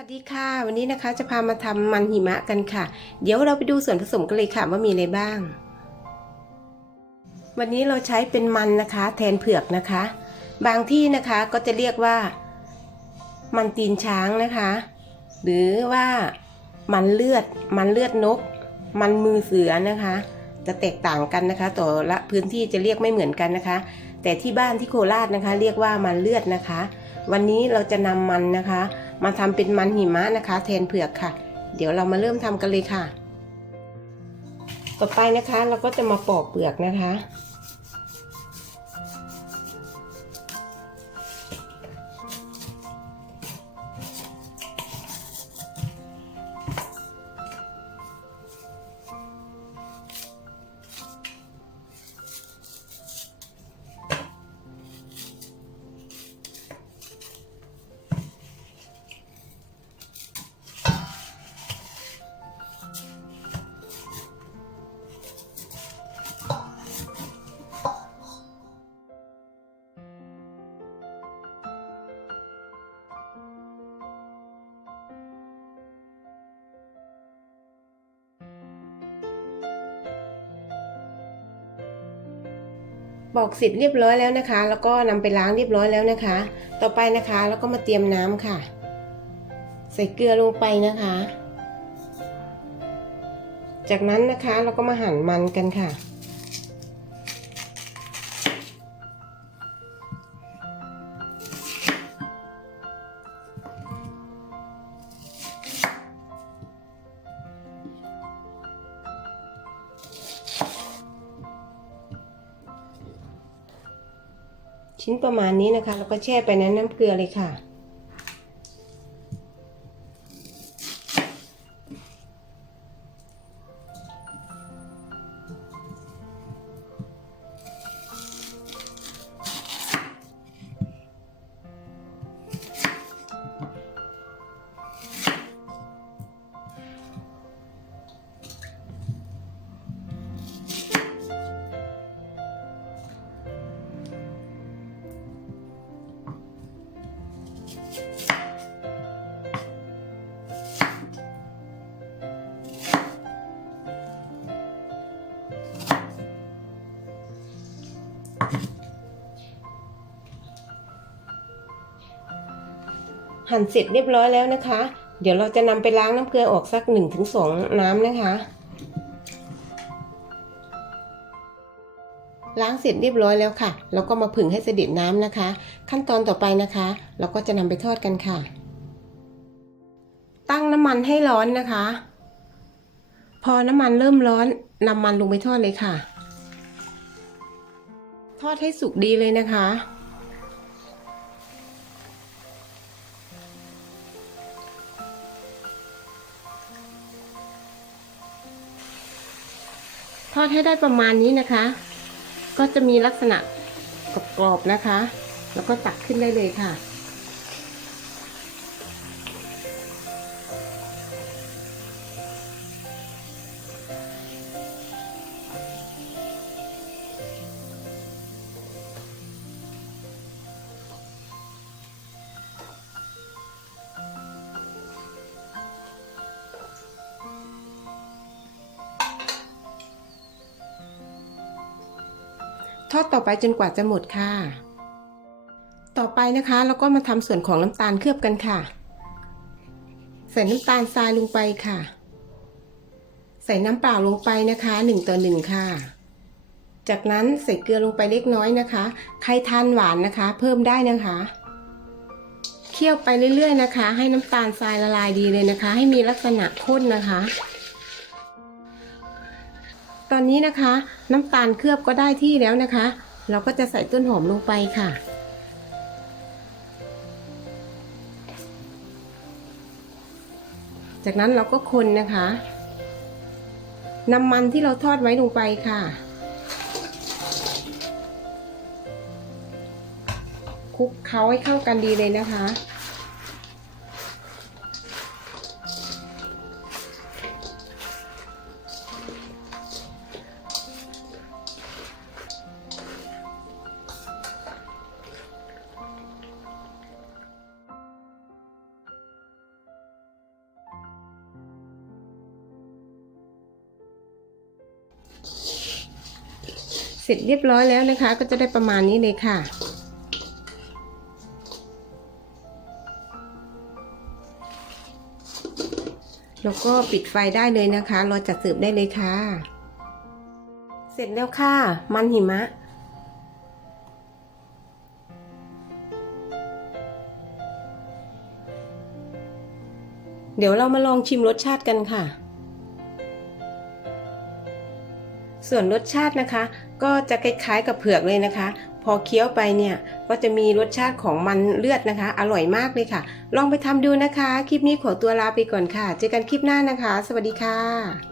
วัสดีค่ะ วันนี้นะคะจะพามาทำมันหิมะกันค่ะ เดี๋ยวเราไปดูส่วนผสมกันเลยค่ะว่ามีอะไรบ้าง วันนี้เราใช้เป็นมันนะคะ แทนเผือกนะคะ บางที่นะคะก็จะเรียกว่า มันตีนช้างนะคะ หรือว่ามันเลือด มันเลือดนก มันมือเสือนะคะ จะแตกต่างกันนะคะต่อละพื้นที่จะเรียกไม่เหมือนกันนะคะ แต่ที่บ้านที่โคราชนะคะ เรียกว่ามันเลือดนะคะ วันนี้เราจะนำมันนะคะ มาทำเป็นมันหิมะนะคะ แทนเผือกค่ะ เดี๋ยวเรามาเริ่มทำกันเลยค่ะ ต่อไปนะคะเราก็จะมาปอกเปลือกนะคะ บอกเสร็จเรียบร้อยแล้วนะคะ แล้วก็นำไปล้างเรียบร้อยแล้วนะคะ ต่อไปนะคะ แล้วก็มาเตรียมน้ำค่ะ ใส่เกลือลงไปนะคะ จากนั้นนะคะเราก็มาหั่นมันกันค่ะ ชิ้นประมาณนี้นะคะ แล้วก็แช่ไปในน้ำเกลือเลยค่ะ หั่นเสร็จเรียบร้อยแล้วนะคะ เดี๋ยวเราจะนำไปล้างน้ำเกลือออกสัก 1-2ถึงน้ำนะคะ ล้างเสร็จเรียบร้อยแล้วค่ะ เราก็มาผึ่งให้เสด็จน้ำนะคะ ขั้นตอนต่อไปนะคะ เราก็จะนำไปทอดกันค่ะ ตั้งน้ำมันให้ร้อนนะคะ พอน้ำมันเริ่มร้อนนำมันลงไปทอดเลยค่ะ ทอดให้สุกดีเลยนะคะ ทอดให้ได้ประมาณนี้นะคะ ก็จะมีลักษณะกรอบๆนะคะ แล้วก็ตักขึ้นได้เลยค่ะ ทอดต่อไปจนกว่าจะหมดค่ะ ต่อไปนะคะเราก็มาทำส่วนของน้ำตาลเคลือบกันค่ะ ใส่น้ำตาลทรายลงไปค่ะ ใส่น้ำเปล่าลงไปนะคะ1ต่อ1ค่ะ จากนั้นใส่เกลือลงไปเล็กน้อยนะคะ ใครทานหวานนะคะ เพิ่มได้นะคะ เคี่ยวไปเรื่อยๆนะคะ ให้น้ำตาลทรายละลายดีเลยนะคะ ให้มีลักษณะข้นนะคะ ตอนนี้นะคะ น้ำตาลเคลือบก็ได้ที่แล้วนะคะ เราก็จะใส่ต้นหอมลงไปค่ะจากนั้นเราก็คนนะคะนำมันที่เราทอดไว้ลงไปค่ะคลุกเคล้าให้เข้ากันดีเลยนะคะ สร็จเรียบร้อยแล้วนะคะ ก็จะได้ประมาณนี้เลยค่ะ แล้วก็ปิดไฟได้เลยนะคะรอจัดเสิร์ฟได้เลยค่ะ เสร็จแล้วค่ะ มันหิมะเดี๋ยวเรามาลองชิมรสชาติกันค่ะ ส่วนรสชาตินะคะ ก็จะคล้ายๆกับเผือกเลยนะคะ พอเคี้ยวไปเนี่ยก็จะมีรสชาติของมันเลือดนะคะ อร่อยมากเลยค่ะ ลองไปทำดูนะคะ คลิปนี้ขอตัวลาไปก่อนค่ะ เจอกันคลิปหน้านะคะ สวัสดีค่ะ